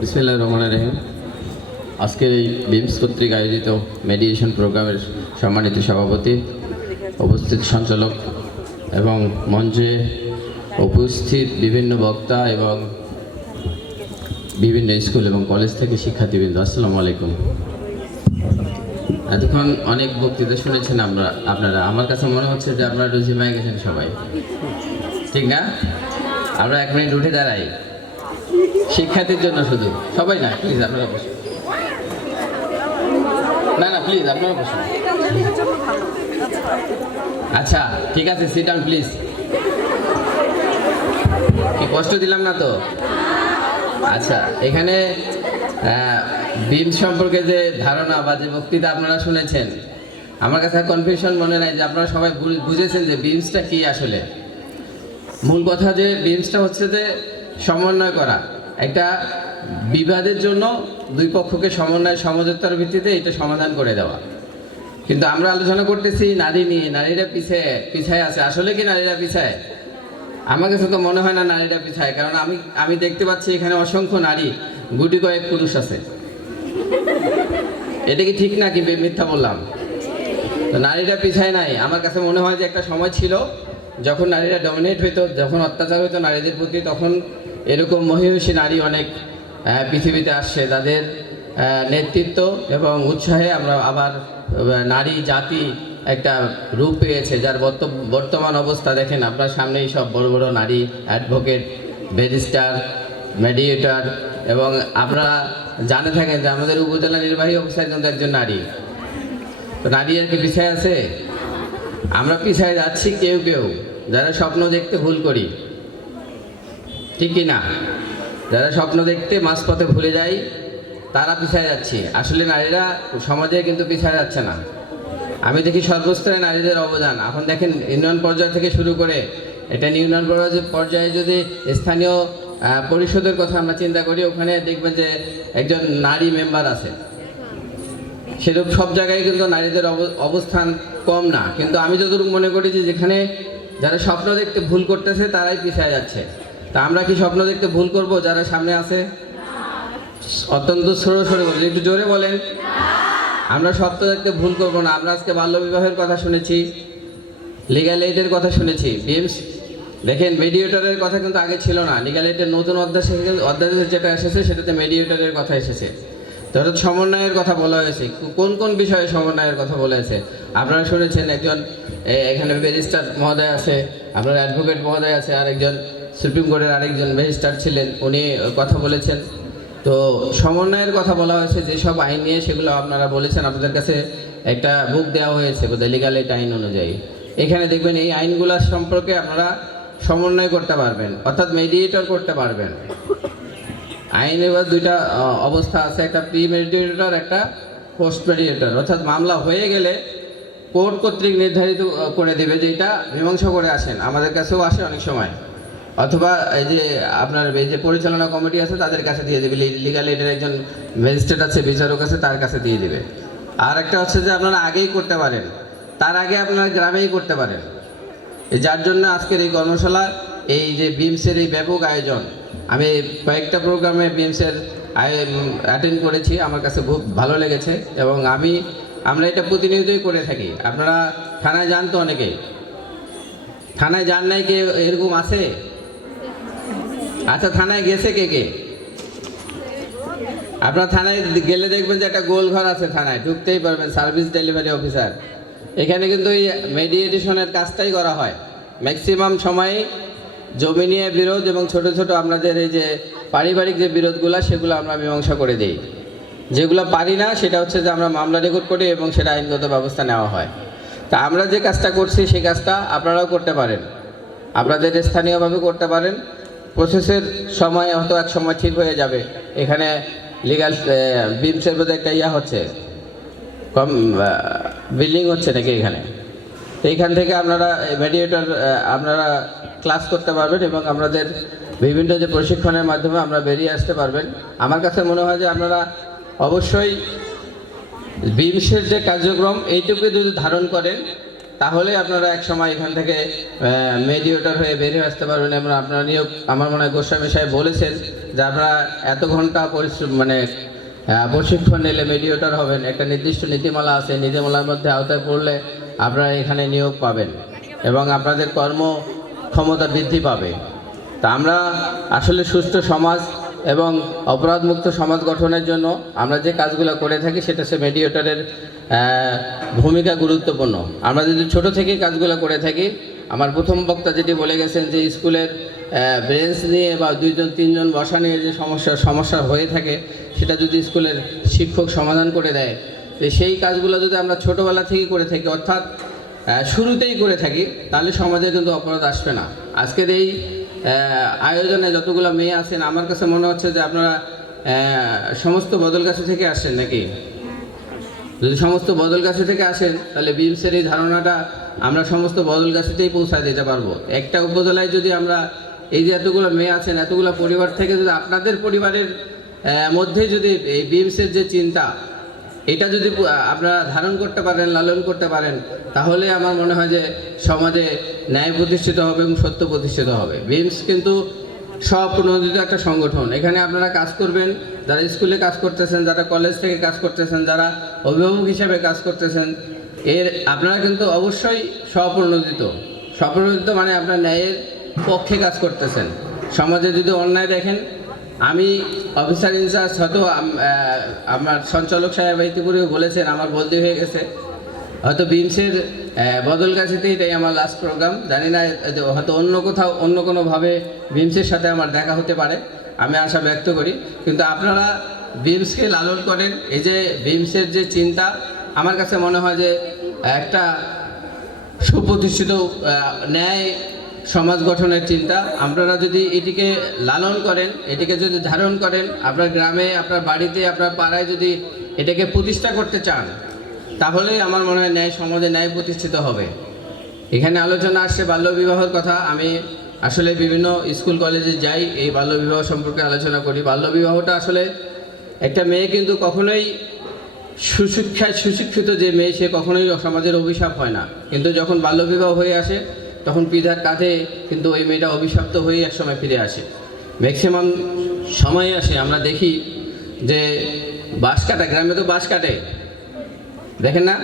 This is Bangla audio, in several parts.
বিসমিল্লাহির রহমানির রহিম। আজকের এই বিমস কর্তৃক আয়োজিত মেডিয়েশন প্রোগ্রামের সম্মানিত সভাপতি, উপস্থিত সঞ্চালক এবং মঞ্চে উপস্থিত বিভিন্ন বক্তা এবং বিভিন্ন স্কুল এবং কলেজ থেকে শিক্ষার্থীবৃন্দ, আসসালামু আলাইকুম। এতক্ষণ অনেক বক্তৃতা শুনেছেন আপনারা। আমার কাছে মনে হচ্ছে যে আপনারা রুজিমায় গেছেন সবাই, ঠিক না? আমরা 1 মিনিট উঠে দাঁড়াই শিক্ষার্থীর জন্য, শুধু সবাই না, প্লিজ আপনারা বসুন। না প্লিজ আপনারা বসুন। আচ্ছা ঠিক আছে, সিট ডাউন প্লিজ। কি কষ্ট দিলাম না তো? আচ্ছা, এখানে বিমস সম্পর্কে যে ধারণা বা যে বক্তৃতা আপনারা শুনেছেন, আমার কাছে কনফিউশন মনে নাই যে আপনারা সবাই বুঝেছেন যে বিমসটা কি আসলে। মূল কথা যে বিমসটা হচ্ছে যে সমন্বয় করা, একটা বিবাদের জন্য দুই পক্ষকে সমন্বয় সমঝোতার ভিত্তিতে এটা সমাধান করে দেওয়া। কিন্তু আমরা আলোচনা করতেছি নারী নিয়ে, নারীরা পিছায় আছে। আসলে কি নারীরা পিছায়? আমার কাছে তো মনে হয় না নারীরা পিছায়, কারণ আমি দেখতে পাচ্ছি এখানে অসংখ্য নারী, গুটি কয়েক পুরুষ আছে। এটা কি ঠিক না কি মিথ্যা বললাম? তো নারীরা পিছায় নাই। আমার কাছে মনে হয় যে একটা সময় ছিল যখন নারীরা ডমিনেট হইতো, যখন অত্যাচার হইতো নারীদের প্রতি, তখন এরকম মহিষী নারী অনেক পৃথিবীতে আসছে। তাদের নেতৃত্ব এবং উৎসাহে আমরা আবার নারী জাতি একটা রূপ পেয়েছে, যার বর্তমান অবস্থা দেখেন আপনার সামনেই। সব বড় বড় নারী অ্যাডভোকেট, ব্যারিস্টার, মেডিয়েটর, এবং আপনারা জানে থাকেন যে আমাদের উপজেলা নির্বাহী অফিসার কিন্তু একজন নারী। তো নারী আর কি পিছায় আছে? আমরা পিছায় যাচ্ছি কেউ কেউ, যারা স্বপ্ন দেখতে ভুল করি, ঠিক কি না? যারা স্বপ্ন দেখতে মাঝপথে ভুলে যাই, তারা পিছায় যাচ্ছি। আসলে নারীরা সমাজে কিন্তু পিছায় যাচ্ছে না। আমি দেখি সর্বস্তরে নারীদের অবদান। এখন দেখেন ইউনিয়ন পর্যায় থেকে শুরু করে এটা ইউনিয়ন পর্যায়ে যদি স্থানীয় পরিষদের কথা আমরা চিন্তা করি, ওখানে দেখবেন যে একজন নারী মেম্বার আছে। সেরকম সব জায়গায় কিন্তু নারীদের অবস্থান কম না। কিন্তু আমি যতটুকু মনে করি যে যেখানে যারা স্বপ্ন দেখতে ভুল করতেছে তারাই পিছায় যাচ্ছে। তা আমরা কি স্বপ্ন দেখতে ভুল করব যারা সামনে আছে? অত্যন্ত সরে বলেন, একটু জোরে বলেন। আমরা স্বপ্ন দেখতে ভুল করব না। আমরা আজকে বাল্যবিবাহের কথা শুনেছি, লিগ্যাল এইডের কথা শুনেছি। বিমস দেখেন, মেডিয়েটরের কথা কিন্তু আগে ছিল না। লিগ্যাল এইডের নতুন অধ্যায় যেটা এসেছে সেটাতে মেডিয়েটরের কথা এসেছে। তো সমন্বয়ের কথা বলা হয়েছে। কোন কোন বিষয়ে সমন্বয়ের কথা বলেছে আপনারা শুনেছেন। একজন এখানে ব্যারিস্টার মহোদয় আছে, আপনার অ্যাডভোকেট মহোদয় আছে, আরেকজন সুপ্রিম কোর্টের আরেকজন ব্যারিস্টার ছিলেন, উনি কথা বলেছেন। তো সমন্বয়ের কথা বলা হয়েছে। যেসব আইন নিয়ে সেগুলো আপনারা বলেছেন, আপনাদের কাছে একটা বুক দেওয়া হয়েছে বোধহয় লিগ্যাল এইড আইন অনুযায়ী। এখানে দেখবেন এই আইনগুলোর সম্পর্কে আপনারা সমন্বয় করতে পারবেন, অর্থাৎ মেডিয়েটর করতে পারবেন। আইনের দুইটা অবস্থা আছে, একটা প্রি মেডিয়েটর, একটা পোস্ট মেডিয়েটর। অর্থাৎ মামলা হয়ে গেলে কোর্ট কর্তৃক নির্ধারিত করে দেবে যে এটা মীমাংসা করে আসেন। আমাদের কাছেও আসে অনেক সময়, অথবা এই যে আপনার এই যে পরিচালনা কমিটি আছে তাদের কাছে দিয়ে দেবে। লিগ্যাল এইডের একজন ম্যাজিস্ট্রেট আছে, বিচারক আছে, তার কাছে দিয়ে দেবে। আর একটা হচ্ছে যে আপনারা আগেই করতে পারেন, তার আগে আপনারা গ্রামেই করতে পারেন। যার জন্য আজকের এই কর্মশালা, এই যে বিমসের এই ব্যাপক আয়োজন। আমি কয়েকটা প্রোগ্রামে বিমসের অ্যাটেন্ড করেছি, আমার কাছে খুব ভালো লেগেছে। এবং আমরা এটা প্রতিনিয়তই করে থাকি। আপনারা থানায় যান তো অনেকেই, থানায় যান নাই কে এরকম আছে? আচ্ছা, থানায় গেছে কে কে? আপনার থানায় গেলে দেখবেন যে একটা গোল ঘর আছে, থানায় ঢুকতেই পারবেন, সার্ভিস ডেলিভারি অফিসার। এখানে কিন্তু এই মেডিয়েশনের কাজটাই করা হয়। ম্যাক্সিমাম সময় জমি নিয়ে বিরোধ এবং ছোট ছোট আপনাদের এই যে পারিবারিক যে বিরোধগুলো, সেগুলো আমরা মীমাংসা করে দিই। যেগুলো পারি না সেটা হচ্ছে যে আমরা মামলা রেকর্ড করি এবং সেটা আইনগত ব্যবস্থা নেওয়া হয়। তা আমরা যে কাজটা করছি সেই কাজটা আপনারাও করতে পারেন, আপনাদের স্থানীয়ভাবে করতে পারেন। প্রসেসের সময় হয়তো এক সময় ঠিক হয়ে যাবে। এখানে লিগ্যাল বিমসের মধ্যে একটা হচ্ছে, কম বিল্ডিং হচ্ছে নাকি এখানে। তো এইখান থেকে আপনারা মেডিয়েটর আপনারা ক্লাস করতে পারবেন এবং আপনাদের বিভিন্ন যে প্রশিক্ষণের মাধ্যমে আমরা বেরিয়ে আসতে পারবেন। আমার কাছে মনে হয় যে আপনারা অবশ্যই বিমসের যে কার্যক্রম এইটুকু যদি ধারণ করেন, তাহলে আপনারা এক সময় এখান থেকে মেডিয়েটর হয়ে বেরিয়ে আসতে পারবেন। এবং আপনারা নিয়োগ, আমার মনে হয় গোস্বামী সাহেব বলেছেন যে আপনারা এত ঘন্টা পরিশ্রম মানে প্রশিক্ষণ নিলে মেডিয়েটর হবেন, একটা নির্দিষ্ট নীতিমালা আছে, নীতিমালার মধ্যে আওতায় পড়লে আপনারা এখানে নিয়োগ পাবেন এবং আপনাদের কর্মক্ষমতা বৃদ্ধি পাবে। তা আমরা আসলে সুষ্ঠু সমাজ এবং অপরাধমুক্ত সমাজ গঠনের জন্য আমরা যে কাজগুলো করে থাকি সেটা হচ্ছে মেডিয়েটরের ভূমিকা গুরুত্বপূর্ণ। আমরা যদি ছোট থেকেই কাজগুলো করে থাকি, আমার প্রথম বক্তা যেটি বলে গেছেন যে স্কুলের বেঞ্চ নিয়ে বা 2-3জন বসা নিয়ে যে সমস্যা হয়ে থাকে সেটা যদি স্কুলের শিক্ষক সমাধান করে দেয়, তো সেই কাজগুলো যদি আমরা ছোটোবেলা থেকেই করে থাকি, অর্থাৎ শুরুতেই করে থাকি, তাহলে সমাজে কিন্তু অপরাধ আসবে না। আজকের এই আয়োজনে যতগুলো মেয়ে আছেন, আমার কাছে মনে হচ্ছে যে আপনারা সমস্ত বদলগাছি থেকে আসছেন নাকি? যদি সমস্ত বদলগাছি থেকে আসেন তাহলে বিমসের এই ধারণাটা আমরা সমস্ত বদলগাছিতেই পৌঁছায় দিতে পারবো। একটা উপজেলায় যদি আমরা এই যে এতগুলো মেয়ে আছেন, এতগুলো পরিবার থেকে যদি আপনাদের পরিবারের মধ্যে যদি এই বিমসের যে চিন্তা এটা যদি আপনারা ধারণ করতে পারেন, লালন করতে পারেন, তাহলে আমার মনে হয় যে সমাজে ন্যায় প্রতিষ্ঠিত হবে এবং সত্য প্রতিষ্ঠিত হবে। বিমস কিন্তু স্বপ্রণোদিত একটা সংগঠন। এখানে আপনারা কাজ করবেন, যারা স্কুলে কাজ করতেছেন, যারা কলেজ থেকে কাজ করতেছেন, যারা অভিভাবক হিসাবে কাজ করতেছেন, আপনারা কিন্তু অবশ্যই স্বপ্রণোদিত মানে আপনার ন্যায়ের পক্ষে কাজ করতেছেন। সমাজে যদি অন্যায় দেখেন, আমি অফিসার ইনচার্জ, হয়তো আমার সঞ্চালক সাহেব ইতিপূর্বে বলেছেন, আমার বলতে হয়ে গেছে, হয়তো বিমসের বদলগাছিতে এটাই আমার লাস্ট প্রোগ্রাম, জানি না হয়তো অন্য কোথাও অন্য কোনোভাবে বিমসের সাথে আমার দেখা হতে পারে, আমি আশা ব্যক্ত করি। কিন্তু আপনারা বিমসকে লালন করেন, এই যে বিমসের যে চিন্তা, আমার কাছে মনে হয় যে একটা সুপ্রতিষ্ঠিত ন্যায় সমাজ গঠনের চিন্তা। আপনারা যদি এটিকে লালন করেন, এটিকে যদি ধারণ করেন, আপনার গ্রামে, আপনার বাড়িতে, আপনার পাড়ায় যদি এটাকে প্রতিষ্ঠা করতে চান, তাহলে আমার মনে হয় ন্যায় সমাজে ন্যায় প্রতিষ্ঠিত হবে। এখানে আলোচনা আসছে বাল্যবিবাহের কথা। আমি আসলে বিভিন্ন স্কুল কলেজে যাই, এই বাল্যবিবাহ সম্পর্কে আলোচনা করি। বাল্যবিবাহটা আসলে একটা মেয়ে কিন্তু কখনোই সুশিক্ষিত যে মেয়ে, সে কখনোই সমাজের অভিশাপ হয় না। কিন্তু যখন বাল্যবিবাহ হয়ে আসে, তখন পিতার কাঁধে কিন্তু ওই মেয়েটা অভিশপ্ত হয়ে একসময় ফিরে আসে। ম্যাক্সিমাম সময় আসে আমরা দেখি যে বাঁশ কাটা, গ্রামে তো বাঁশ কাটে, দেখেন না,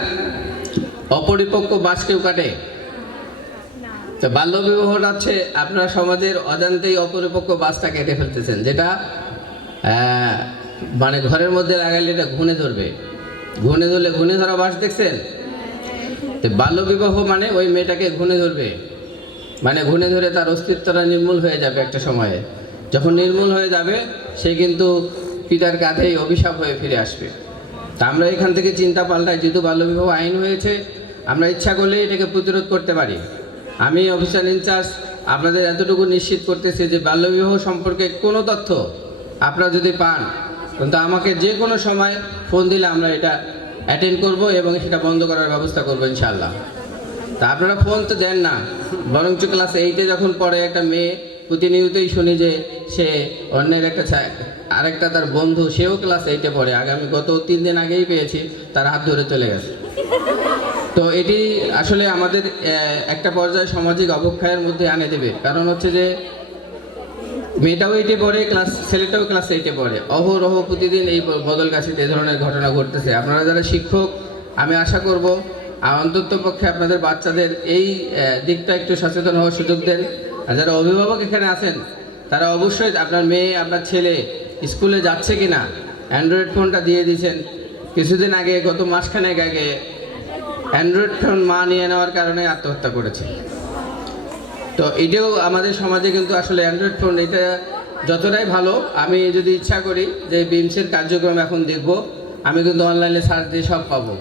অপরিপক্ক বাঁশ কেউ কাটে। তো বাল্যবিবাহটা হচ্ছে আপনারা সমাজের অজান্তেই অপরিপক্ক বাঁশটা কেটে ফেলতেছেন, যেটা মানে ঘরের মধ্যে লাগাইলে এটা ঘুণে ধরবে, ঘুণে ধরা বাঁশ দেখছেন? তো বাল্যবিবাহ মানে ওই মেয়েটাকে ঘুণে ধরবে, মানে ঘুণে ধরে তার অস্তিত্বটা নির্মূল হয়ে যাবে একটা সময়ে। যখন নির্মূল হয়ে যাবে, সে কিন্তু পিতার কাঁধেই অভিশাপ হয়ে ফিরে আসবে। তা আমরা এখান থেকে চিন্তা পাল্টাই, যেহেতু বাল্যবিবাহ আইন হয়েছে, আমরা ইচ্ছা করলে এটাকে প্রতিরোধ করতে পারি। আমি অফিসার ইনচার্জ আপনাদের এতটুকু নিশ্চিত করতেছি যে বাল্যবিবাহ সম্পর্কে কোনো তথ্য আপনারা যদি পান, কিন্তু আমাকে যে কোনো সময় ফোন দিলে আমরা এটা অ্যাটেন্ড করব এবং সেটা বন্ধ করার ব্যবস্থা করবো ইনশাআল্লাহ। তা আপনারা ফোন তো দেন না, বরঞ্চ ক্লাস 8-এ যখন পড়ে একটা মেয়ে, প্রতিনিয়তই শুনি যে সে অন্যের আরেকটা তার বন্ধু, সেও ক্লাস 8-এ পড়ে, গত 3 দিন আগেই পেয়েছি, তার হাত ধরে চলে গেছে। তো এটি আসলে আমাদের একটা পর্যায়ে সামাজিক অবক্ষয়ের মধ্যে আনে দেবে। কারণ হচ্ছে যে মেয়েটাও 8-এ পড়ে, ছেলেটাও ক্লাস 8-এ পড়ে, অহরহ প্রতিদিন এই বদলগাছিতে এই ধরনের ঘটনা ঘটতেছে। আপনারা যারা শিক্ষক, আমি আশা করব অন্তত পক্ষে আপনাদের বাচ্চাদের এই দিকটা একটু সচেতন হওয়ার সুযোগ দেন। আর যারা অভিভাবক এখানে আছেন, তারা অবশ্যই আপনার মেয়ে, আপনার ছেলে স্কুলে যাচ্ছে কিনা, অ্যান্ড্রয়েড ফোনটা দিয়ে দিয়েছেন। কিছুদিন আগে, গত মাসখানেক আগে, অ্যান্ড্রয়েড ফোন মা নিয়ে নেওয়ার কারণে আত্মহত্যা করেছে। তো এটাও আমাদের সমাজে কিন্তু আসলে অ্যান্ড্রয়েড ফোন এটা যতটাই ভালো, আমি যদি ইচ্ছা করি যে বিমসের কার্যক্রম এখন দেখব, আমি কিন্তু অনলাইনে সার্চ দিয়ে সব পাবো।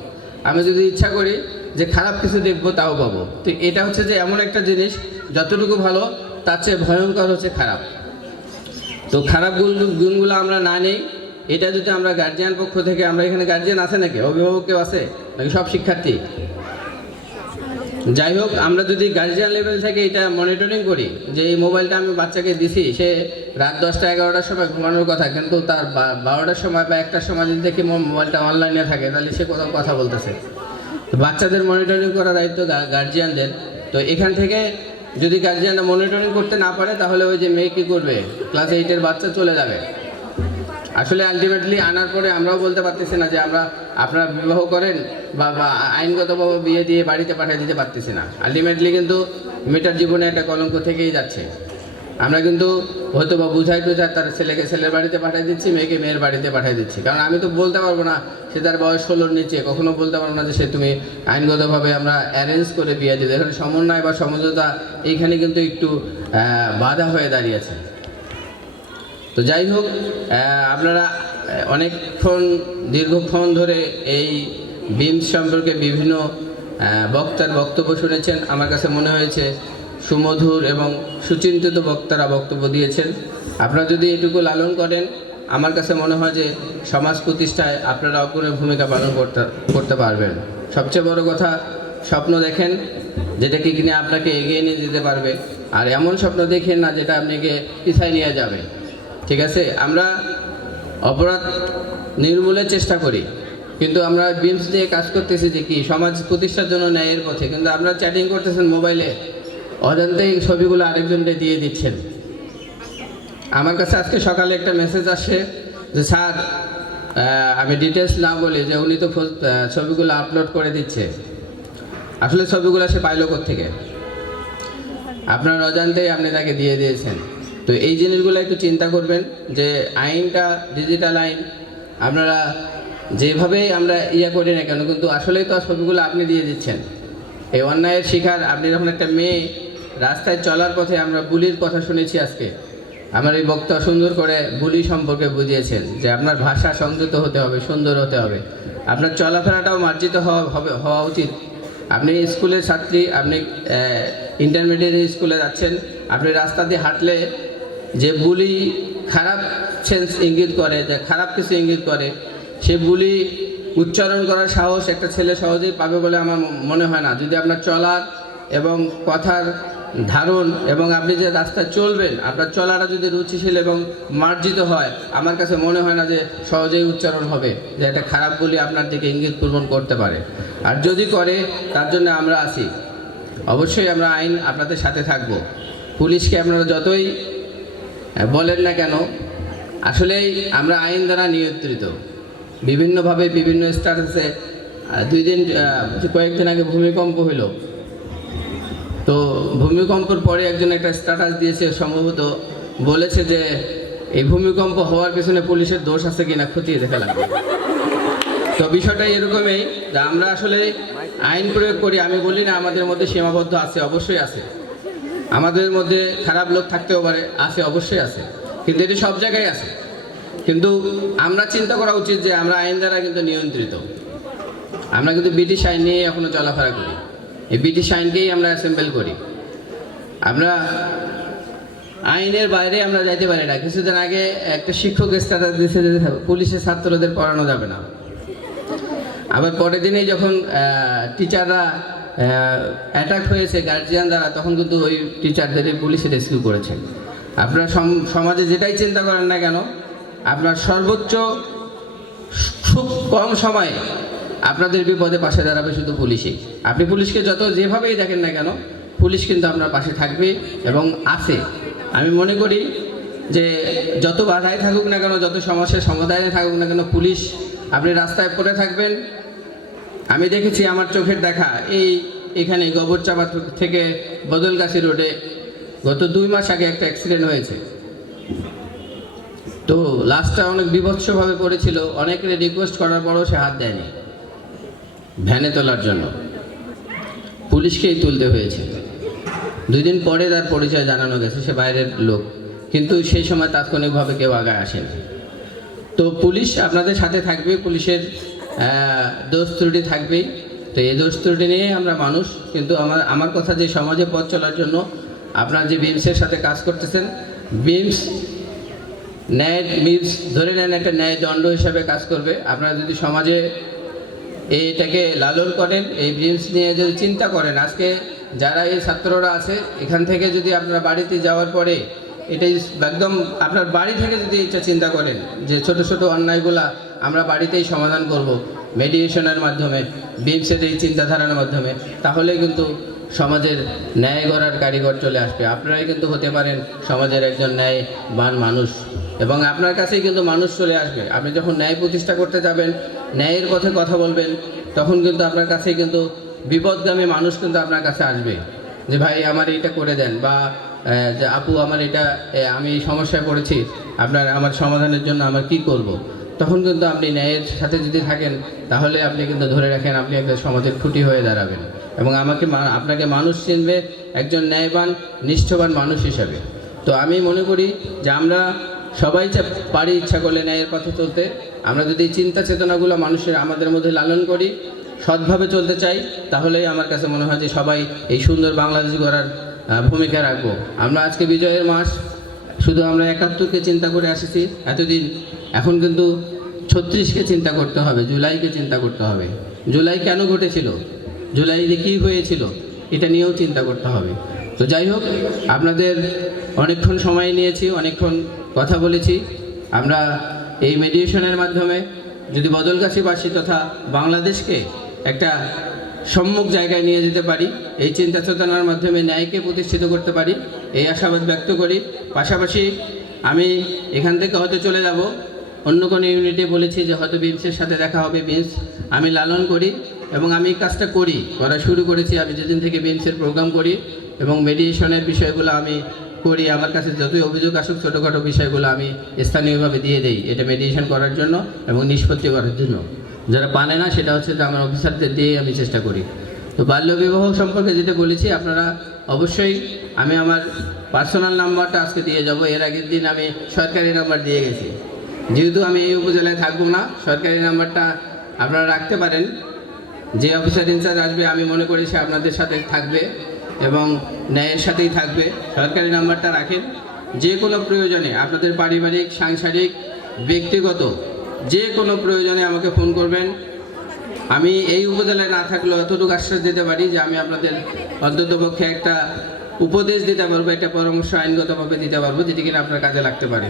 আমি যদি ইচ্ছা করি যে খারাপ কিছু দেখবো, তাও পাবো। তো এটা হচ্ছে যে এমন একটা জিনিস, যতটুকু ভালো তার চেয়ে ভয়ঙ্কর হচ্ছে খারাপ। তো খারাপ গুণগুলো আমরা না নেই, এটা যদি আমরা গার্জিয়ান পক্ষ থেকে, আমরা এখানে গার্জিয়ান আছে নাকি, অভিভাবক কেউ আছে নাকি, সব শিক্ষার্থী? যাই হোক, আমরা যদি গার্জিয়ান লেভেল থেকে এটা মনিটরিং করি যে এই মোবাইলটা আমি বাচ্চাকে দিছি, সে রাত 10টা-11টার সময় ঘুমানোর কথা, কিন্তু তার 12টার সময় বা 1টার সময় যদি দেখি মোবাইলটা অনলাইনে থাকে, তাহলে সে কোথাও কথা বলতেছে। তো বাচ্চাদের মনিটরিং করার দায়িত্ব গার্জিয়ানদের। তো এখান থেকে যদি গার্জিয়ানরা মনিটরিং করতে না পারে তাহলে ওই যে মেয়ে কী করবে, ক্লাস 8-এর বাচ্চা চলে যাবে। আসলে আলটিমেটলি আনার পরে আমরাও বলতে পারতেছি না যে আপনারা বিবাহ করেন বা আইনগতভাবে বিয়ে দিয়ে বাড়িতে পাঠিয়ে দিতে পারতেছি না। আলটিমেটলি কিন্তু মেয়েটার জীবনে একটা কলঙ্ক থেকেই যাচ্ছে। আমরা কিন্তু হয়তো বা বুঝাই তার ছেলেকে ছেলের বাড়িতে পাঠিয়ে দিচ্ছি, মেয়েকে মেয়ের বাড়িতে পাঠিয়ে দিচ্ছি। কারণ আমি তো বলতে পারবো না সে তার বয়স 16-র নিচে, কখনো বলতে পারবো না যে সে তুমি আইনগতভাবে আমরা অ্যারেঞ্জ করে বিয়ে দেবো। এখানে সমন্বয় বা সমঝোতা এইখানে কিন্তু একটু বাধা হয়ে দাঁড়িয়েছে। তো যাই হোক, আপনারা দীর্ঘক্ষণ ধরে এই বিমস সম্পর্কে বিভিন্ন বক্তার বক্তব্য শুনেছেন। আমার কাছে মনে হয়েছে সুমধুর এবং সুচিন্তিত বক্তারা বক্তব্য দিয়েছেন। আপনারা যদি এটুকু লালন করেন, আমার কাছে মনে হয় যে সমাজ প্রতিষ্ঠায় আপনারা অগ্রণী ভূমিকা পালন করতে পারবেন। সবচেয়ে বড় কথা, স্বপ্ন দেখেন যেটাকে কিনে আপনাকে এগিয়ে নিয়ে যেতে পারবে, আর এমন স্বপ্ন দেখেন না যেটা আপনাকে পিছায় নিয়ে যাবে। ঠিক আছে, আমরা অপরাধ নির্মূলের চেষ্টা করি, কিন্তু আমরা বিমস দিয়ে কাজ করতেছি যে কি সমাজ প্রতিষ্ঠার জন্য ন্যায়ের পথে, কিন্তু আমরা চ্যাটিং করতেছেন মোবাইলে, অজান্তেই ছবিগুলো আরেকজনকে দিয়ে দিচ্ছেন। আমার কাছে আজকে সকালে একটা মেসেজ আসে যে স্যার, আমি ডিটেলস না বলি যে উনি তো ছবিগুলো আপলোড করে দিচ্ছে। আসলে ছবিগুলো সে পাইলো কোত্থেকে? আপনার অজান্তেই আপনি তাকে দিয়ে দিয়েছেন। তো এই জিনিসগুলো একটু চিন্তা করবেন যে আইনটা ডিজিটাল আইন, আপনারা যেভাবেই আমরা করি না কেন, কিন্তু আসলেই তো ছবিগুলো আপনি দিয়ে দিচ্ছেন। এই অন্যায়ের শিকার আপনি যখন একটা মেয়ে রাস্তায় চলার পথে, আমরা বুলির কথা শুনেছি আজকে, আমার এই বক্তা সুন্দর করে বুলি সম্পর্কে বুঝিয়েছেন যে আপনার ভাষা সংযত হতে হবে, সুন্দর হতে হবে, আপনার চলাফেরাটাও মার্জিত হওয়া উচিত। আপনি স্কুলের ছাত্রী, আপনি ইন্টারমিডিয়েট স্কুলে যাচ্ছেন, আপনি রাস্তা দিয়ে হাঁটলে যে বুলি খারাপ সেন্স ইঙ্গিত করে, যে খারাপ কিছু ইঙ্গিত করে, সে বুলি উচ্চারণ করার সাহস একটা ছেলে সহজেই পাবে বলে আমার মনে হয় না। যদি আপনার চলার এবং কথার ধারণ এবং আপনি যে রাস্তায় চলবেন, আপনার চলাটা যদি রুচিশীল এবং মার্জিত হয়, আমার কাছে মনে হয় না যে সহজেই উচ্চারণ হবে যে একটা খারাপ বুলি আপনার দিকে ইঙ্গিত পূরণ করতে পারে। আর যদি করে, তার জন্য আমরা আছি, অবশ্যই আমরা আইন আপনাদের সাথে থাকব। পুলিশকে আপনারা যতই বলেন না কেন, আসলেই আমরা আইন দ্বারা নিয়ন্ত্রিত। বিভিন্নভাবে বিভিন্ন স্ট্যাটাসে কয়েকদিন আগে ভূমিকম্প হইল, তো ভূমিকম্পের পরে একজন একটা স্ট্যাটাস দিয়েছে, সম্ভবত বলেছে যে এই ভূমিকম্প হওয়ার পিছনে পুলিশের দোষ আছে কিনা খতিয়ে দেখা লাগবে। তো বিষয়টা এরকমই যে আমরা আসলে আইন প্রয়োগ করি। আমি বলি না আমাদের মধ্যে সীমাবদ্ধ আছে, অবশ্যই আছে, আমাদের মধ্যে খারাপ লোক থাকতেও পারে, আছে, অবশ্যই আছে, কিন্তু এটি সব জায়গায় আছে। কিন্তু আমরা চিন্তা করা উচিত যে আমরা আইন দ্বারা কিন্তু নিয়ন্ত্রিত। আমরা কিন্তু ব্রিটিশ আইন নিয়ে এখনো চলাফেরা করি, এই ব্রিটিশ আইনকেই আমরা অ্যাসেম্বল করি। আমরা আইনের বাইরে আমরা যাইতে পারি না। কিছুদিন আগে একটা শিক্ষক স্ট্যাটাস দিয়েছে যে পুলিশের ছাত্রদের পড়ানো যাবে না। আবার পরের দিনেই যখন টিচাররা অ্যাটাক হয়েছে গার্জিয়ান দ্বারা, তখন কিন্তু ওই টিচারদেরই পুলিশে রেস্কিউ করেছে। আপনারা সমাজে যেটাই চিন্তা করেন না কেন, আপনার সর্বোচ্চ খুব কম সময়ে আপনাদের বিপদে পাশে দাঁড়াবে শুধু পুলিশই। আপনি পুলিশকে যেভাবেই দেখেন না কেন, পুলিশ কিন্তু আপনার পাশে থাকবে এবং আছে। আমি মনে করি যে যত বাধায় থাকুক না কেন, যত সমস্যার সমাধানে থাকুক না কেন, পুলিশ, আপনি রাস্তায় পড়ে থাকবেন। আমি দেখেছি, আমার চোখের দেখা, এখানে গোবরচাপা থেকে বদলগাছি রোডে গত 2 মাস আগে একটা অ্যাক্সিডেন্ট হয়েছে। তো লাশটা অনেক বিভৎসভাবে পড়েছিল, অনেকের রিকোয়েস্ট করার পরও সে হাত দেয়নি ভ্যানে তোলার জন্য, পুলিশকেই তুলতে হয়েছে। 2 দিন পরে তার পরিচয় জানানো গেছে সে বাইরের লোক, কিন্তু সেই সময় তাৎক্ষণিকভাবে কেউ আগায় আসেনি। তো পুলিশ আপনাদের সাথে থাকবে, পুলিশের দোষ ত্রুটি থাকবেই। তো এই দোষ ত্রুটি নিয়ে আমরা মানুষ, কিন্তু আমার কথা যে সমাজে পথ চলার জন্য আপনার যে বিমসের সাথে কাজ করতেছেন, বিমস ধরে নেন একটা ন্যায় দণ্ড হিসাবে কাজ করবে। আপনারা যদি সমাজে এইটাকে লালন করেন, এই বিমস নিয়ে যদি চিন্তা করেন, আজকে যারা এই ছাত্ররা আছে এখান থেকে যদি আপনারা বাড়িতে যাওয়ার পরে এটাই একদম আপনার বাড়ি থেকে যদি এটা চিন্তা করেন যে ছোট ছোট অন্যায়গুলা আমরা বাড়িতেই সমাধান করব মেডিয়েশনের মাধ্যমে, বিমসের এই চিন্তাধারার মাধ্যমে, তাহলে কিন্তু সমাজের ন্যায় গড়ার কারিগর চলে আসবে। আপনারাই কিন্তু হতে পারেন সমাজের একজন ন্যায়বান মানুষ, এবং আপনার কাছেই কিন্তু মানুষ চলে আসবে। আপনি যখন ন্যায় প্রতিষ্ঠা করতে যাবেন, ন্যায়ের পথে কথা বলবেন, তখন কিন্তু আপনার কাছেই কিন্তু বিপদগামী মানুষ কিন্তু আপনার কাছে আসবে যে ভাই আমার এটা করে দেন, বা যে আপু আমার এটা আমি এই সমস্যায় পড়েছি, আমার সমাধানের জন্য আমার কি করব। তখন কিন্তু আপনি ন্যায়ের সাথে যদি থাকেন, তাহলে আপনি কিন্তু ধরে রাখেন আপনি একটা সমাজের খুঁটি হয়ে দাঁড়াবেন, এবং আপনাকে মানুষ চিনবে একজন ন্যায়বান নিষ্ঠবান মানুষ হিসাবে। তো আমি মনে করি যে আমরা সবাই পারি ইচ্ছা করলে ন্যায়ের পথে চলতে। আমরা যদি চিন্তা চেতনাগুলো মানুষের আমাদের মধ্যে লালন করি, সৎভাবে চলতে চাই, তাহলেই আমার কাছে মনে হয় যে সবাই এই সুন্দর বাংলাদেশ গড়ার ভূমিকা রাখবো। আমরা আজকে বিজয়ের মাস, শুধু আমরা ৭১কে চিন্তা করে আসেছি এতদিন, এখন কিন্তু ৩৬কে চিন্তা করতে হবে, জুলাইকে চিন্তা করতে হবে। জুলাই কেন ঘটেছিল, জুলাইয়ে কী হয়েছিল, এটা নিয়েও চিন্তা করতে হবে। তো যাই হোক, আপনাদের অনেকক্ষণ সময় নিয়েছি, অনেকক্ষণ কথা বলেছি। আমরা এই মেডিটেশনের মাধ্যমে যদি বদলগাছীবাসী তথা বাংলাদেশকে একটা সম্মুখ জায়গায় নিয়ে যেতে পারি, এই চিন্তা চেতনার মাধ্যমে ন্যায়কে প্রতিষ্ঠিত করতে পারি, এই আশাবাদ ব্যক্ত করি। পাশাপাশি আমি এখান থেকে হয়তো চলে যাব অন্য কোনো ইউনিটে, বলেছি যে হয়তো বিমসের সাথে দেখা হবে। বিমস আমি লালন করি এবং আমি কাজটা করা শুরু করেছি আমি যেদিন থেকে বিমসের প্রোগ্রাম করি, এবং মেডিটেশনের বিষয়গুলো আমি করি। আমার কাছে যতই অভিযোগ আসুক, ছোটোখাটো বিষয়গুলো আমি স্থানীয়ভাবে দিয়ে দিই, এটা মেডিটেশন করার জন্য এবং নিষ্পত্তি করার জন্য। যারা পারে না, সেটা হচ্ছে যে আমার অফিসারদের দিয়ে আমি চেষ্টা করি। তো বাল্যবিবাহ সম্পর্কে যেটা বলেছি, আপনারা অবশ্যই, আমি আমার পার্সোনাল নাম্বারটা আজকে দিয়ে যাব। এর আগের দিন আমি সরকারি নাম্বার দিয়ে গেছি। যেহেতু আমি এই উপজেলায় থাকবো না, সরকারি নাম্বারটা আপনারা রাখতে পারেন। যে অফিসার ইনচার্জ আসবে, আমি মনে করি সে আপনাদের সাথে থাকবে এবং ন্যায়ের সাথেই থাকবে। সরকারি নাম্বারটা রাখেন। যে কোনো প্রয়োজনে, আপনাদের পারিবারিক, সাংসারিক, ব্যক্তিগত যে কোনো প্রয়োজনে আমাকে ফোন করবেন। আমি এই উপজেলায় না থাকলেও এতটুকু আশ্বাস দিতে পারি যে আমি আপনাদের অন্ততপক্ষে একটা উপদেশ দিতে পারবো, একটা পরামর্শ আইনগতভাবে দিতে পারবো, যেটি কিনা আপনার কাজে লাগতে পারে।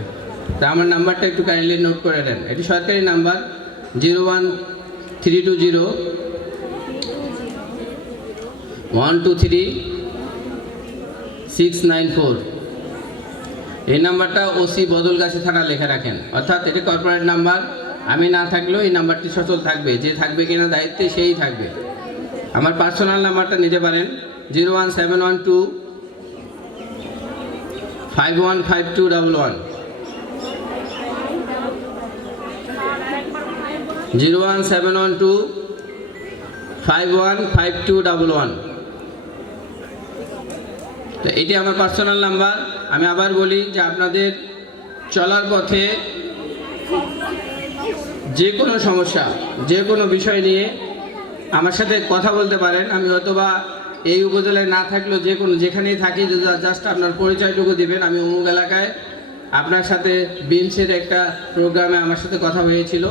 তা আমার নাম্বারটা একটু কাইন্ডলি নোট করে নেন। এটি সরকারি নাম্বার 01320123694। এই নাম্বারটা ওসি বদলগাছি থানা লেখা রাখেন, অর্থাৎ এটি কর্পোরেট নাম্বার। আমি না থাকলেও এই নাম্বারটি সচল থাকবে, যে থাকবে কিনা দায়িত্বে সেই থাকবে। আমার পার্সোনাল নাম্বারটা নিতে পারেন 01712515211, 01712515211। তো এটি আমার পার্সোনাল নাম্বার। আমি আবার বলি যে আপনাদের চলার পথে যে কোনো সমস্যা, যে কোনো বিষয় নিয়ে আমার সাথে কথা বলতে পারেন। আমি হয়তোবা এই উপজেলায় না থাকলেও যেখানেই থাকি, জাস্ট আপনার পরিচয়টুকু দিবেন, আমি অমুক এলাকায় আপনার সাথে বিমসের একটা প্রোগ্রামে আমার সাথে কথা হয়েছিল,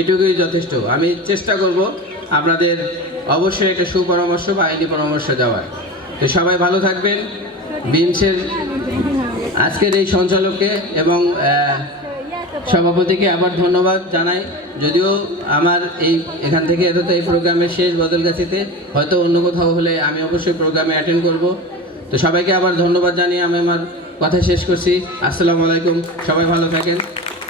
এটুকুই যথেষ্ট। আমি চেষ্টা করব আপনাদের অবশ্যই একটা সুপরামর্শ বা আইনি পরামর্শ দেওয়ার। তো সবাই ভালো থাকবেন। বিমসের আজকের এই সঞ্চালককে এবং সভাপতিকে আবার ধন্যবাদ জানাই। যদিও আমার এখান থেকে এটা তো এই প্রোগ্রামের শেষ বদলগাছিতে, হয়তো অন্য কোথাও হলে আমি অবশ্যই প্রোগ্রামে অ্যাটেন্ড করব। তো সবাইকে আবার ধন্যবাদ জানিয়ে আমি আমার কথা শেষ করছি। আসসালামু আলাইকুম, সবাই ভালো থাকেন।